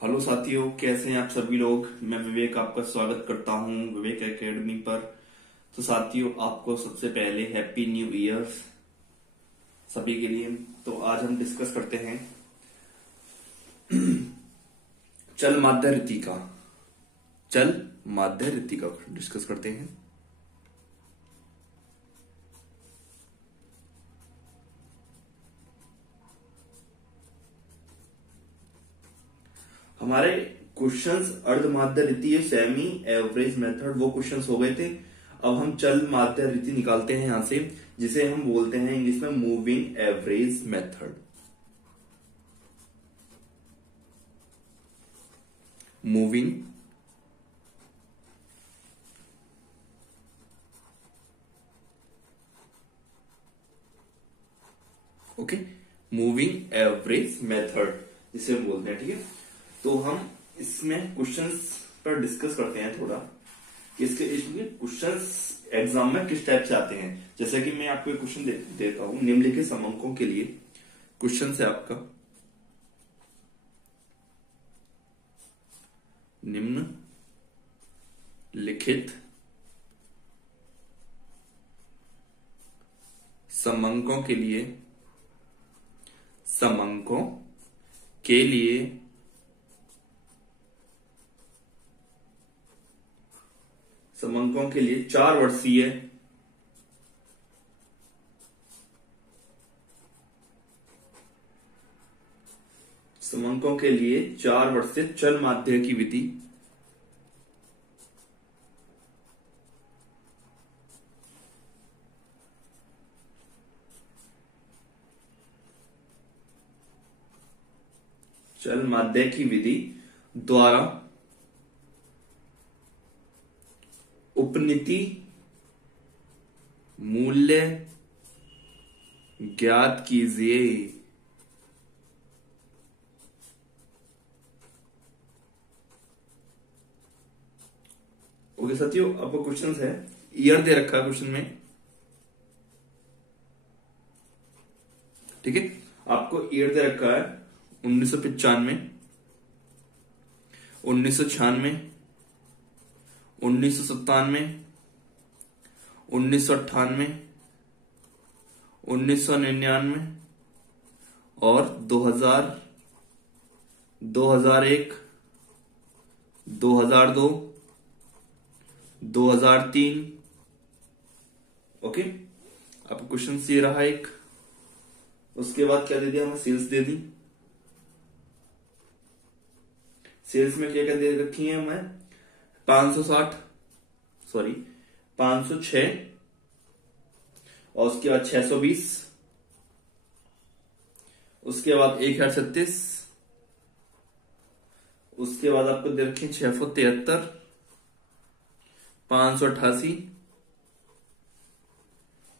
Hello साथियों, कैसे हैं आप सभी लोग। मैं विवेक आपका स्वागत करता हूं विवेक एकेडमी पर। तो साथियों, आपको सबसे पहले हैप्पी न्यू ईयर सभी के लिए। तो आज हम डिस्कस करते हैं चल माध्य रीति का डिस्कस करते हैं। हमारे क्वेश्चंस अर्धमाध्य रीति, सेमी एवरेज मेथड, वो क्वेश्चंस हो गए थे। अब हम चल माध्य रीति निकालते हैं यहां से, जिसे हम बोलते हैं इंग्लिश में moving average method. Moving okay moving average method जिसे हम बोलते हैं, ठीक है। तो हम इसमें क्वेश्चंस पर डिस्कस करते हैं थोड़ा कि इसमें क्वेश्चंस एग्जाम में किस टाइप से आते हैं। जैसे कि मैं आपको एक क्वेश्चन देता हूं, निम्नलिखित समंकों के लिए क्वेश्चन है आपका। निम्नलिखित समंकों के लिए समंकों के लिए 4 वर्षीय चल माध्य की विधि द्वारा उपनीति मूल्य ज्ञात कीजिए। ओके साथियों, अब क्वेश्चन है, ईयर दे रखा है क्वेश्चन में, ठीक है। आपको ईयर दे रखा है 1995, 1996, 1997, 1998, 1999 और 2000, 2001, 2002, 2003। ओके, अब क्वेश्चन ये रहा एक। उसके बाद क्या दे दिया हमें, सेल्स दे दी। सेल्स में क्या क्या दे रखी है हमें, 506 और उसके बाद 620, उसके बाद 1036, उसके बाद आपको दे रखी 673, 588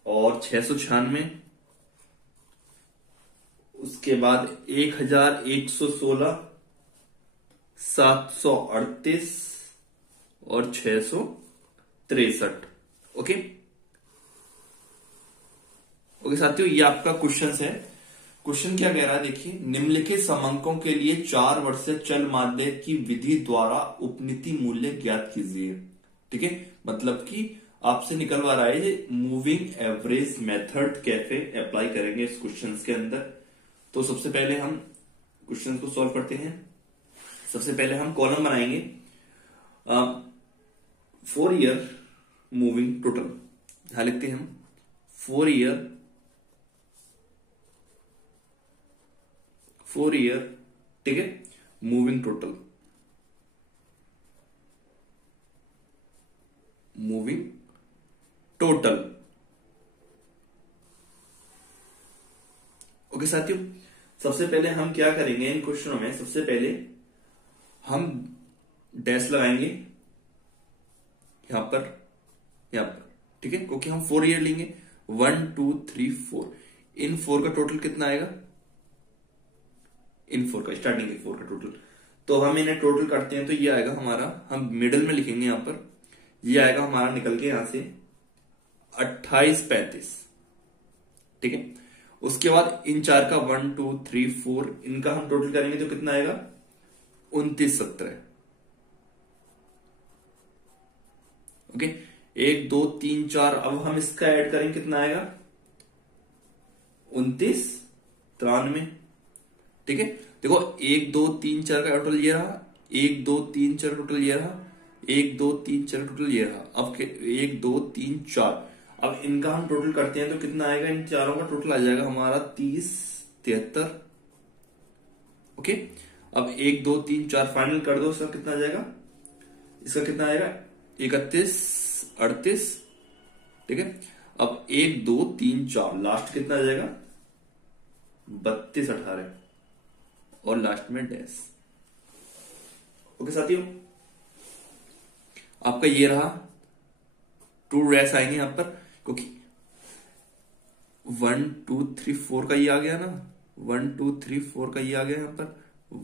और 696, उसके बाद 1116, 738 और 663। ओके साथियों, ये आपका क्वेश्चन है। क्वेश्चन क्या कह रहा है, देखिए, निम्नलिखित समंकों के लिए 4 वर्षीय चल माध्य की विधि द्वारा उपनीति मूल्य ज्ञात कीजिए। ठीक है, मतलब कि आपसे निकलवा रहा है ये मूविंग एवरेज मेथड कैसे अप्लाई करेंगे इस क्वेश्चन के अंदर। तो सबसे पहले हम क्वेश्चन को सॉल्व करते हैं। सबसे पहले हम कॉलम बनाएंगे 4 ईयर मूविंग टोटल, यहां लिखते हैं हम 4 ईयर, ठीक है, मूविंग टोटल, ओके साथियों, सबसे पहले हम क्या करेंगे इन क्वेश्चनों में, सबसे पहले हम डैश लगाएंगे यहां पर, ठीक है, क्योंकि हम 4 ईयर लेंगे। 1 2 3 4, इन 4 का टोटल कितना आएगा, इन 4 का, स्टार्टिंग के 4 का टोटल। तो हम इन्हें टोटल करते हैं तो ये आएगा हमारा, हम मिडल में लिखेंगे यहां पर, ये आएगा हमारा निकल के यहां से 2835, ठीक है। उसके बाद इन 4 का 1 2 3 4, इनका हम टोटल करेंगे तो कितना आएगा 29 17। ओके, 1 2 3 4। अब हम इसका ऐड करें, कितना आएगा? 29 93। ठीक है, देखो 1 2 3 4 का टोटल ये रहा, 1 2 3 4 टोटल ये रहा, 1 2 3 4 टोटल ये रहा। अब 1 2 3 4, अब इनका हम टोटल करते हैं तो कितना आएगा? इन चारों का टोटल आ जाएगा हमारा 30 73। ओके, अब 1 2 3 4 फाइनल कर दो, इसका कितना आ जाएगा? इसका कितना आएगा? 31 38। ठीक है, अब 1 2 3 4, लास्ट कितना आ जाएगा? 32 18 और लास्ट में डैश। ओके साथियों, आपका ये रहा, 2 डैश आएंगे यहां पर, क्योंकि 1 2 3 4 का ये आ गया ना, 1 2 3 4 का ये आ गया यहां पर,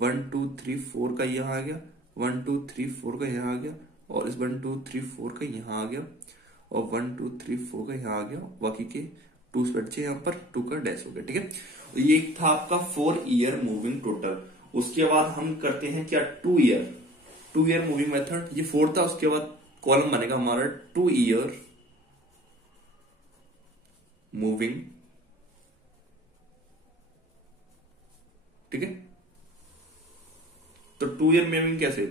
1 2 3 4 का यहां आ गया, 1 2 3 4 का यहां आ गया, और इस 1 2 3 4 का यहां आ गया, और 1 2 3 4 का यहां आ गया। बाकी के 2 बच्चे यहां पर 2 का डैश हो गया। ठीक है, ये था आपका 4 ईयर मूविंग टोटल। उसके बाद हम करते हैं क्या? 2 ईयर मूविंग मेथड। ये 4 था, उसके बाद कॉलम बनेगा हमारा 2 ईयर मूविंग। ठीक है, तो 2 ईयर मूविंग कैसे?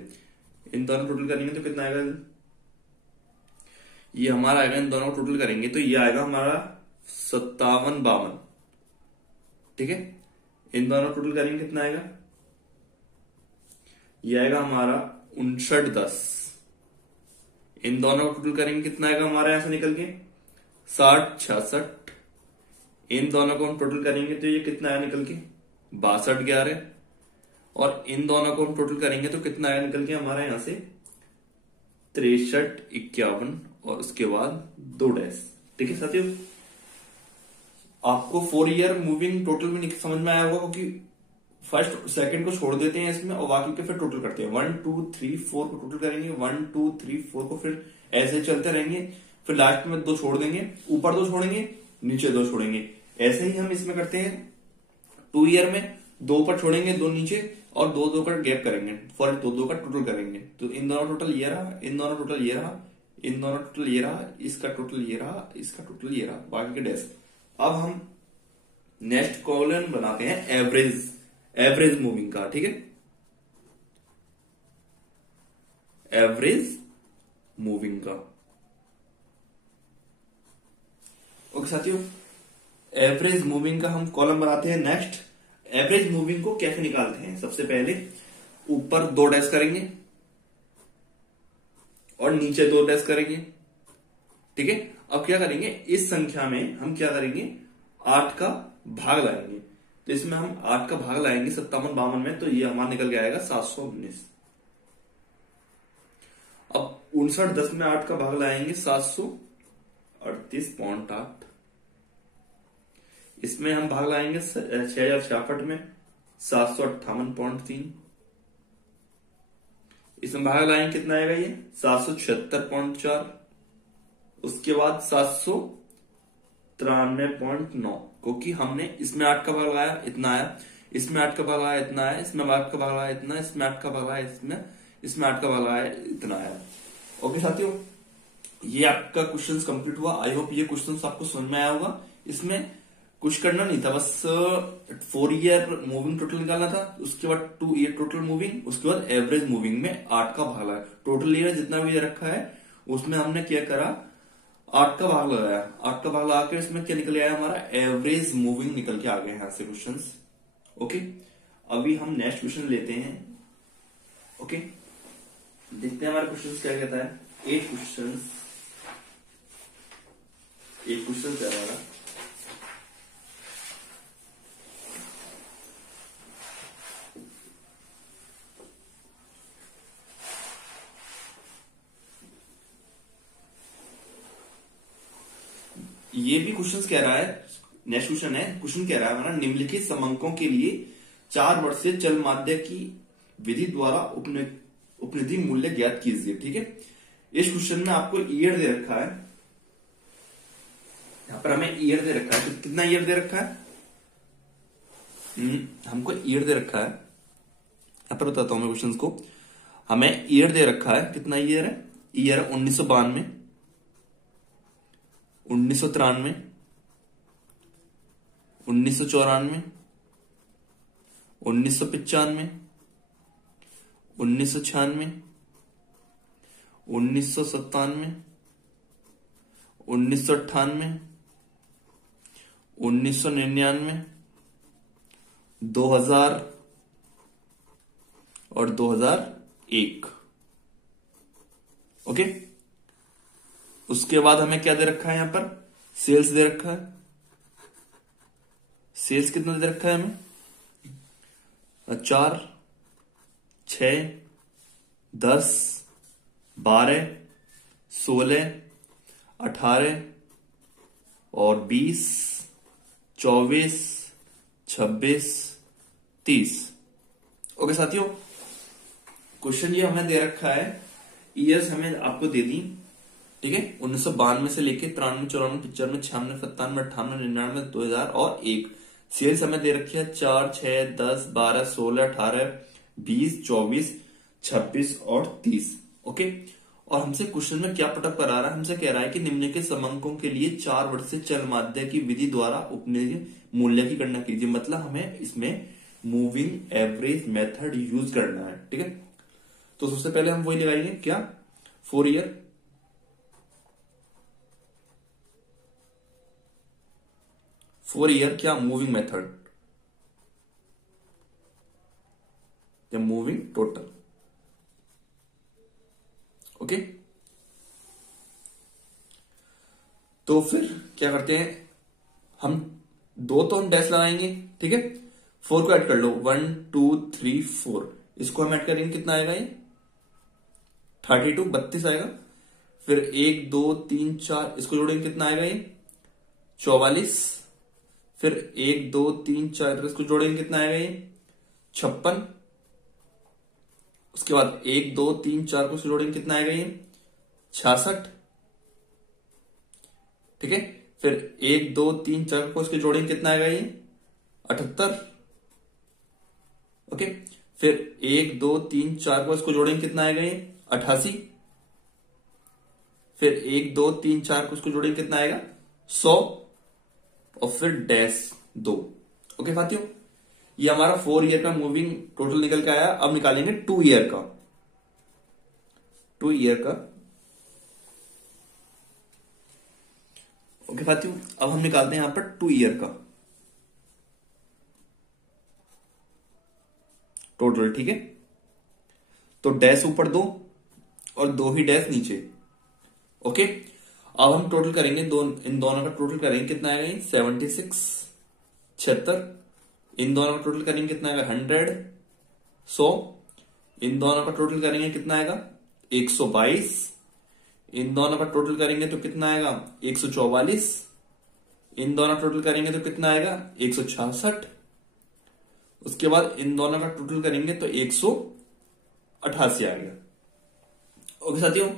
इन दोनों टोटल करेंगे तो कितना आएगा? ये हमारा आएगा, इन दोनों को टोटल करेंगे तो ये आएगा हमारा 57 52। ठीक है, इन दोनों टोटल करेंगे कितना आएगा? ये आएगा हमारा 59 10। इन दोनों को टोटल करेंगे कितना आएगा हमारा यहां से निकल के? 60 66। इन दोनों को हम टोटल करेंगे तो ये कितना आया निकल के? 62 11। और इन दोनों को हम टोटल करेंगे तो कितना आया निकल के हमारा यहां से? 63 51 और उसके बाद 2 डैश। ठीक है साथियों, आपको 4 ईयर मूविंग टोटल भी समझ में आया होगा, क्योंकि फर्स्ट सेकंड को छोड़ देते हैं इसमें और बाकी के फिर टोटल करते हैं। 1 2 3 4 को टोटल करेंगे, 1 2 3 4 को फिर ऐसे चलते रहेंगे, फिर लास्ट में 2 छोड़ देंगे, ऊपर 2 छोड़ेंगे, नीचे 2 छोड़ेंगे। ऐसे ही हम इसमें करते हैं 2 ईयर में, 2 ऊपर छोड़ेंगे, 2 नीचे, और 2 2 का गैप करेंगे, फॉर 2 2 का टोटल करेंगे। तो इन दोनों टोटल ये रहा, इन दोनों टोटल ये रहा, इन दोनों टोटल ये रहा, इसका टोटल ये रहा, इसका टोटल ये रहा, बाकी के डैश। अब हम नेक्स्ट कॉलम बनाते हैं एवरेज मूविंग का। ठीक है, एवरेज मूविंग का। ओके साथियों, एवरेज मूविंग का हम कॉलम बनाते हैं। नेक्स्ट, एवरेज मूविंग को कैसे निकालते हैं? सबसे पहले ऊपर 2 डैश करेंगे और नीचे 2 डैश करेंगे। ठीक है, अब क्या करेंगे? इस संख्या में हम क्या करेंगे? 8 का भाग लाएंगे। तो इसमें हम 8 का भाग लाएंगे 57 52 में, तो ये हमारा निकल के आएगा 719। अब 59 10 में 8 का भाग लाएंगे 738.8। इसमें हम भाग लाएंगे 6066 में 758.3। इसमें भाग लाएंगे कितना आएगा? ये 776.4। उसके बाद 793.9, क्योंकि हमने इसमें 8 का भाग लगाया इतना आया, इसमें 8 का भाग लगाया इतना आया, इसमें 8 का भाग लगाया इतना, इसमें 8 का भाग लगाया इसमें 8 का भाग लगाया इतना आया। ओके साथियों, ये आपका क्वेश्चंस कंप्लीट हुआ। आई होप ये क्वेश्चंस आपको समझ में आया होगा। इसमें कुछ करना नहीं था, बस 4 ईयर मूविंग टोटल निकालना था, उसके बाद 2 ईयर टोटल मूविंग, उसके बाद एवरेज मूविंग में 8 का भाग लगाया। टोटल ईयर जितना भी रखा है उसमें हमने क्या करा? 8 का भाग लगाया। 8 का भाग लगा के इसमें क्या निकल आया? हमारा एवरेज मूविंग निकल के आ गए यहां से क्वेश्चंस। ओके, अभी हम नेक्स्ट क्वेश्चन लेते हैं। ओके, देखते हैं हमारे क्वेश्चंस क्या कहता है। 8 क्वेश्चन क्या है? ये भी क्वेश्चन कह रहा है, नेक्स्ट क्वेश्चन है, क्वेश्चन कह रहा है हमारा, निम्नलिखित समंकों के लिए 4 वर्षीय चल माध्य की विधि द्वारा उपनिधि मूल्य ज्ञात कीजिए। ठीक है, इस क्वेश्चन में आपको ईयर दे रखा है, यहां पर हमें ईयर दे रखा है। तो कितना ईयर दे रखा है? हमको ईयर दे रखा है यहां पर बताता हूं मैं क्वेश्चंस को। हमें ईयर दे रखा है, कितना ईयर है? ईयर है 1992, 1993, 1994, 1995, 1996, 1997, 1998, 1999, 2000 और 2001। ओके, उसके बाद हमें क्या दे रखा है? यहां पर सेल्स दे रखा है। सेल्स कितना दे रखा है हमें? 4, 6, 10, 12, 16, 18 और 20, 24, 26, 30। ओके साथियों, क्वेश्चन ये हमें दे रखा है, ईयर्स हमें आपको दे दी, ठीक है, 1992 से लेके 93, 94, 95, 96, 97, 98, 99, 2000 और 1। सेल्स हमें दे रखी है 4, 6, 10, 12, 16, 18, 20, 24, 26 और 30। ओके, और हमसे क्वेश्चन में क्या पटक कर आ रहा है? हमसे कह रहा है कि निम्नलिखित समंकों के लिए 4 वर्षीय चल माध्य की विधि द्वारा उपनिधि मूल्य की गणना कीजिए। मतलब हमें इसमें मूविंग एवरेज मेथड यूज करना है, ठीक है। तो सबसे पहले हम वही लगाएंगे, क्या? 4 ईयर। क्या? मूविंग मेथड या मूविंग टोटल। ओके, तो फिर क्या करते हैं हम? तो हम डैश लगाएंगे, ठीक है। 4 को ऐड कर लो, 1, 2, 3, 4। इसको हम ऐड करेंगे, कितना आएगा ये? 32, 32 आएगा। फिर 1, 2, 3, 4, इसको जोड़ेंगे, कितना आएगा ये? 44। फिर 1, 2, 3, 4, इसको जोड़ेंगे, कितना आएगा ये? 56। उसके बाद 1, 2, 3, 4 को जोड़ेंगे, कितना आएगा ये? 66, ठीक है। फिर 1, 2, 3, 4 को इसके जोड़ेंगे, कितना आएगा ये? 78। ओके, फिर 1, 2, 3, 4 को इसको जोड़ेंगे, कितना आएगा ये? 88। फिर 1, 2, 3, 4 को इसको जोड़ेंगे, कितना आएगा? 100 और फिर डैश 2। ओके साथियों, ये हमारा 4 ईयर का मूविंग टोटल निकल के आया। अब निकालेंगे 2 ईयर का। 2 ईयर का, ओके साथियों, अब हम निकालते हैं यहां पर 2 ईयर का टोटल, ठीक है। तो डैश ऊपर 2 और 2 ही डैश नीचे। ओके, अब हम टोटल करेंगे, इन दोनों का टोटल करेंगे, कितना आएगा ये? 76, 76। इन दोनों का टोटल करेंगे, कितना आएगा? 100, 100। इन दोनों का टोटल करेंगे, कितना आएगा? 122। इन दोनों का टोटल करेंगे तो कितना आएगा? 144। इन दोनों का टोटल करेंगे तो कितना आएगा? 166। उसके बाद इन दोनों का टोटल करेंगे तो 188 आ गया। ओके साथियों,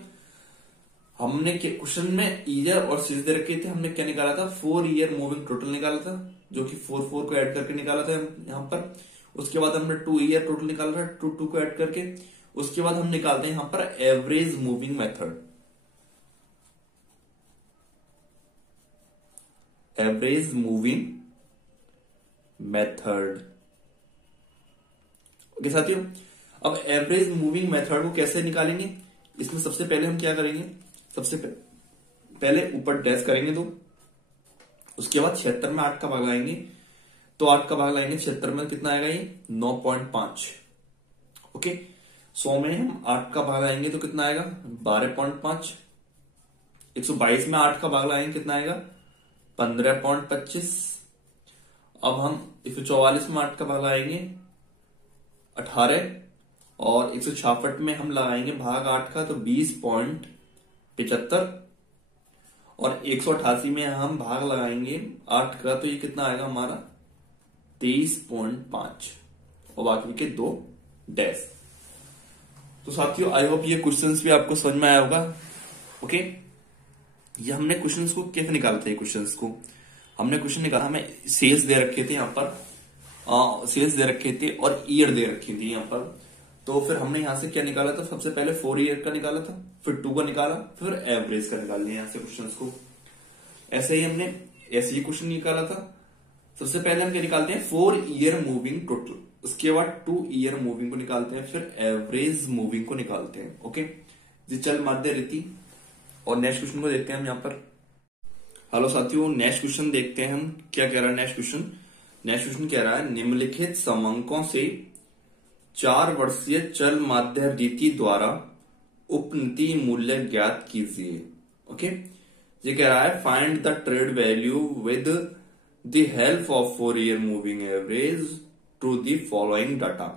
हमने क्वेश्चन में ईयर और सीरीज दे रखे थे, हमने क्या निकाला था? 4 ईयर मूविंग टोटल निकाला था, जो कि 4 4 को ऐड करके निकाला था यहां पर। उसके बाद हमने 2 ईयर टोटल निकाला था, 2 2 को ऐड करके। उसके बाद हम निकालते हैं यहां पर average moving method. Average moving method. Okay साथियों, अब एवरेज मूविंग मेथड को कैसे निकालेंगे? इसमें सबसे पहले हम क्या करेंगे? सबसे पहले ऊपर डैश करेंगे 2। उसके बाद 76 में 8 का भाग लाएंगे, तो 8 का भाग लाएंगे 76 में, कितना आएगा ये? 9.5। ओके, 100 में हम 8 का भाग लाएंगे तो कितना आएगा? 12.5। 122 में 8 का भाग लाएंगे, कितना आएगा? 15.25। अब हम 144 में 8 का भाग लाएंगे 18, और 166 में हम लगाएंगे भाग 8 का, तो 20.75। और 188 में हम भाग लगाएंगे 8 का, तो ये कितना आएगा हमारा? 23.5 और बाकी के 2 डैश। तो साथियों, आई होप ये क्वेश्चंस भी आपको समझ में आया होगा। ओके, ये हमने क्वेश्चंस को कैसे निकाला था? ये क्वेश्चंस को हमने क्वेश्चन निकाला, हमें सेल्स दे रखे थे यहां पर सेल्स दे रखे थे और ईयर दे रखी थी यहाँ पर। तो फिर हमने यहाँ से क्या निकाला था, सबसे पहले 4 ईयर का निकाला था, फिर 2 का निकाला, फिर एवरेज का निकाल लिया यहाँ से क्वेश्चंस को। ऐसे ही हमने ऐसे ही क्वेश्चन निकाला था। सबसे पहले हम क्या निकालते हैं, 4 ईयर मूविंग टोटल, उसके बाद 2 ईयर मूविंग को निकालते हैं, फिर एवरेज मूविंग को निकालते हैं। ओके जी, चल माध्य रीति। और नेक्स्ट क्वेश्चन को देखते हैं हम यहाँ पर। हेलो साथियों, नेक्स्ट क्वेश्चन देखते हैं हम क्या कह रहा है। नेक्स्ट क्वेश्चन कह रहा है, निम्नलिखित समांकों से 4 वर्षीय चल माध्य रीति द्वारा उपनीति मूल्य ज्ञात कीजिए। ओके, ये कह रहा है find the trade value with the help of 4 year moving average to the following data.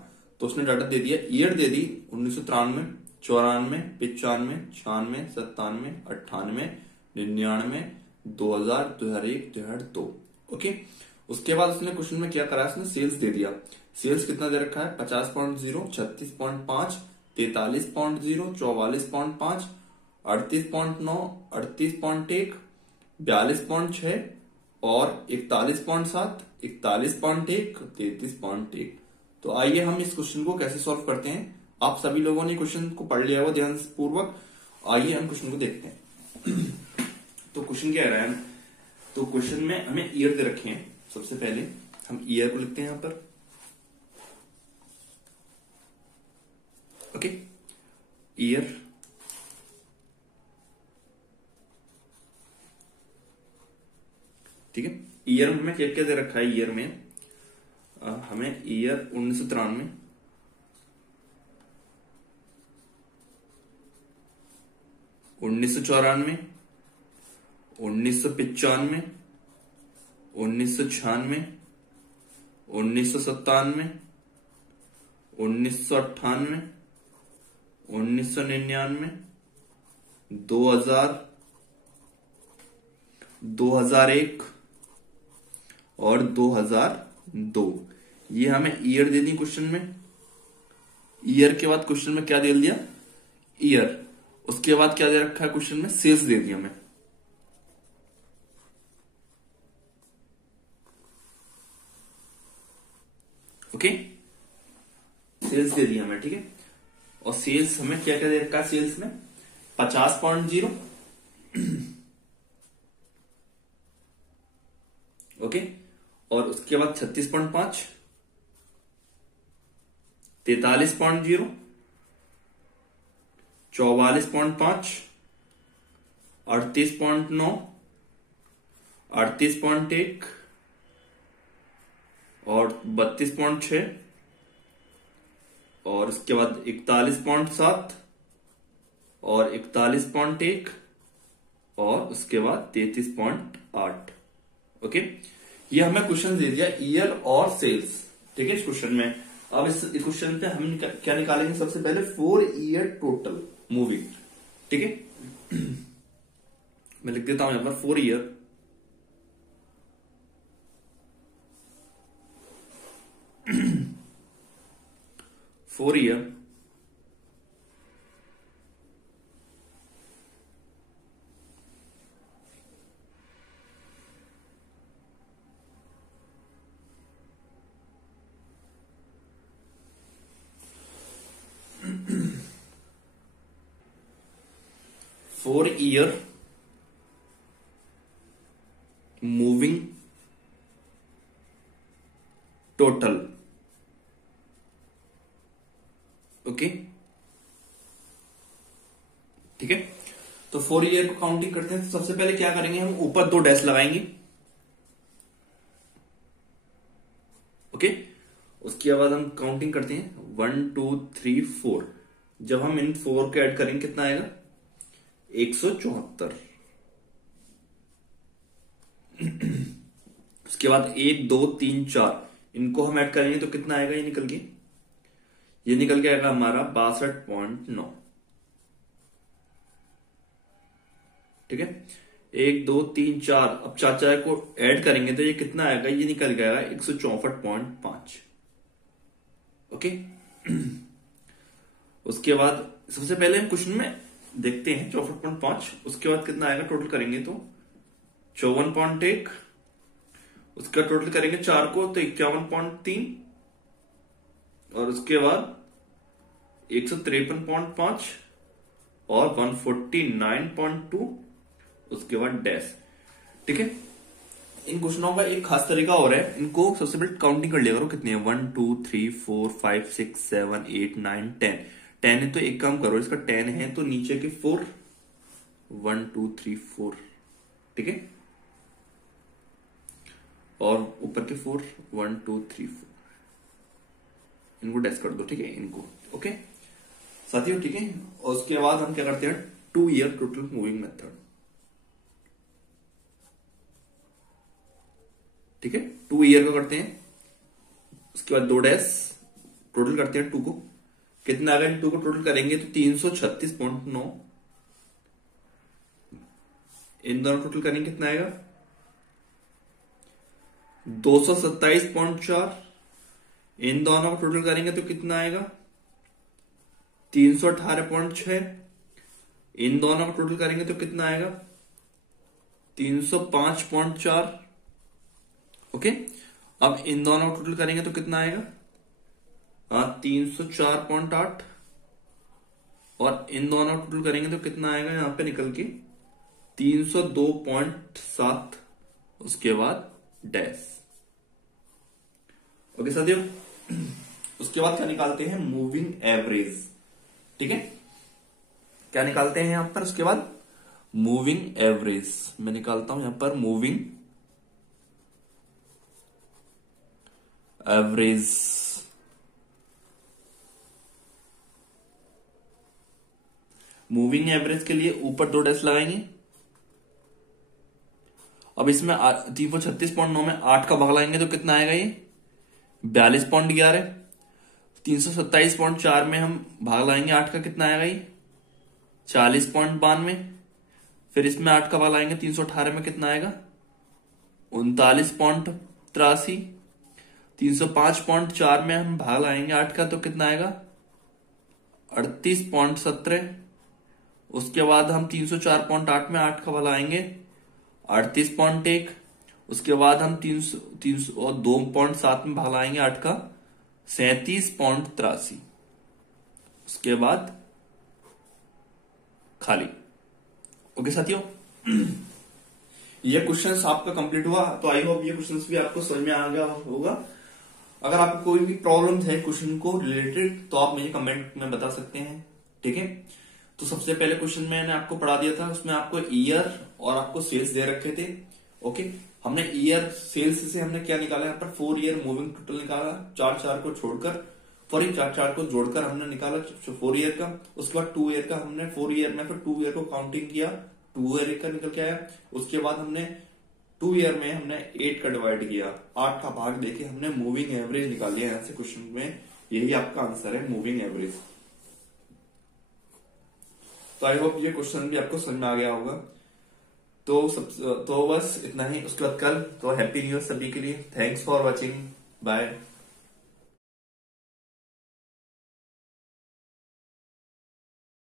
तो उसने डाटा दे दिया, ईयर दे दी 1993, 94, 95, 96, 97, 98, 99, 2000, 2001, 2002। ओके, उसके बाद उसने क्वेश्चन में क्या करा, उसने सेल्स दे दिया। सेल्स कितना दे रखा है, 50.0, 36.5, 43.0, 44.5, 38.9, 38.1, 42.6 और 41.7, 41.1, 33.1। तो आइए हम इस क्वेश्चन को कैसे सॉल्व करते हैं। आप सभी लोगों ने क्वेश्चन को पढ़ लिया होगा ध्यान पूर्वक। आइए हम क्वेश्चन को देखते हैं। तो क्वेश्चन क्या रहा है, तो क्वेश्चन में हमें ईयर दे रखे हैं। सबसे पहले हम ईयर को लिखते हैं यहां पर। ओके, ईयर, ठीक है। ईयर में क्या क्या दे रखा है, ईयर में हमें ईयर 1993, 1994, 1995, 1996, 1997, 1998, 1999, 2000, 2001 और 2002। ये हमें ईयर दे दी क्वेश्चन में। ईयर के बाद क्वेश्चन में क्या दे दिया, ईयर। उसके बाद क्या दे रखा है क्वेश्चन में, सेल्स दे दिया हमें। ओके, सेल्स दे दिया हमें, ठीक है। और सेल्स हमें क्या क्या दे रखा है, सेल्स में 50.0, ओके, और उसके बाद 36.5, 43.0, 44.5, 38.9, 38.1 और 32.6 और उसके बाद 41.7 और 41.1 और उसके बाद 33.8। ओके, ये हमें क्वेश्चन दे दिया ईयर और सेल्स, ठीक है। इस क्वेश्चन में अब इस क्वेश्चन पे हम क्या निकालेंगे, सबसे पहले 4 ईयर टोटल मूविंग, ठीक है। मैं लिख देता हूं यहां पर 4 year, four year, four year moving total, okay, ठीक है। तो 4 ईयर को काउंटिंग करते हैं। तो सबसे पहले क्या करेंगे, हम ऊपर 2 डैश लगाएंगे, ओके। उसके बाद हम काउंटिंग करते हैं 1 2 3 4। जब हम इन 4 को ऐड करेंगे कितना आएगा, 174। उसके बाद 1 2 3 4 इनको हम ऐड करेंगे तो कितना आएगा, ये निकल गया, ये निकल के आएगा हमारा 62.9, ठीक है। 1 2 3 4, अब चाचा को ऐड करेंगे तो ये कितना आएगा, ये निकल के आएगा 164.5, ओके। उसके बाद सबसे पहले हम क्वेश्चन में देखते हैं 64.5, उसके बाद कितना आएगा, टोटल करेंगे तो 54.1, उसका टोटल करेंगे 4 को तो 51.3 और उसके बाद 153.5 और 149.2 उसके बाद डैश। ठीक है, इन क्वेश्चनों का एक खास तरीका और है, इनको सबसे पहले काउंटिंग कर लिया करो कितनी है, 1 2 3 4 5 6 7 8 9 10। 10 है तो एक काम करो, इसका 10 है तो नीचे के 4 1 2 3 4, ठीक है, और ऊपर के 4 1 2 3 4, इनको डैश कर दो, ठीक है, इनको। ओके साथियों, ठीक है, और उसके बाद हम क्या करते हैं, 2 ईयर टोटल मूविंग मेथड। ठीक है, 2 ईयर का करते हैं, उसके बाद 2 डैश, टोटल करते हैं 2 को, कितना आएगा, 2 को टोटल करेंगे तो 336.9, इन दोनों टोटल करेंगे कितना आएगा, 227.4, इन दोनों को टोटल करेंगे तो कितना आएगा, 318.6, इन दोनों को टोटल करेंगे तो कितना आएगा, 305.4। ओके, अब इन दोनों को टोटल करेंगे तो कितना आएगा, 304.8, और इन दोनों को टोटल करेंगे तो कितना आएगा, यहां पे निकल के 302.7, उसके बाद डैश। ओके साथियों, उसके बाद क्या निकालते हैं, मूविंग एवरेज। ठीक है, क्या निकालते हैं यहां पर, उसके बाद मूविंग एवरेज मैं निकालता हूं यहां पर, मूविंग एवरेज। मूविंग एवरेज के लिए ऊपर 2 डैश लगाएंगे। अब इसमें 336.9 में 8 का भाग लगाएंगे तो कितना आएगा, ये 42.11। 327.4 में हम भाग लगाएंगे 8 का, कितना आएगा, ये 40.92। फिर इसमें 8 का भाग लगाएंगे 318 में, कितना आएगा, 39.83। 305.4 में हम भाग लाएंगे 8 का तो कितना आएगा, 38.17। उसके बाद हम 304.8 में 8 का भाग लाएंगे 38.1। उसके बाद हम 302.7 में भाग लाएंगे 8 का, 37.83। उसके बाद खाली। ओके साथियों, ये क्वेश्चंस आपका कंप्लीट हुआ, तो आई होप ये क्वेश्चंस भी आपको समझ में आ गया होगा। अगर आपको कोई भी प्रॉब्लम है क्वेश्चन को रिलेटेड तो आप मुझे कमेंट में बता सकते हैं। ठीक है, तो सबसे पहले क्वेश्चन मैंने आपको पढ़ा दिया था, उसमें आपको ईयर और आपको सेल्स दे रखे थे। ओके, हमने ईयर सेल्स से हमने क्या निकाला, यहाँ पर 4 ईयर मूविंग टोटल निकाला, 4 को छोड़कर, सॉरी 4 को जोड़कर हमने निकाला 4 ईयर का। उसके बाद 2 ईयर का हमने 4 ईयर में फिर 2 ईयर को काउंटिंग किया, 2 ईयर का निकल के आया। उसके बाद हमने 2 ईयर में हमने 8 का डिवाइड किया, 8 का भाग देके हमने मूविंग एवरेज निकाल लिया। यहाँ से क्वेश्चन में यही आपका आंसर है, मूविंग एवरेज। तो आई होप ये क्वेश्चन भी आपको समझ में आ गया होगा। तो बस इतना ही। उसके बाद कल तो हैप्पी न्यू ईयर सभी के लिए। Thanks for watching, bye.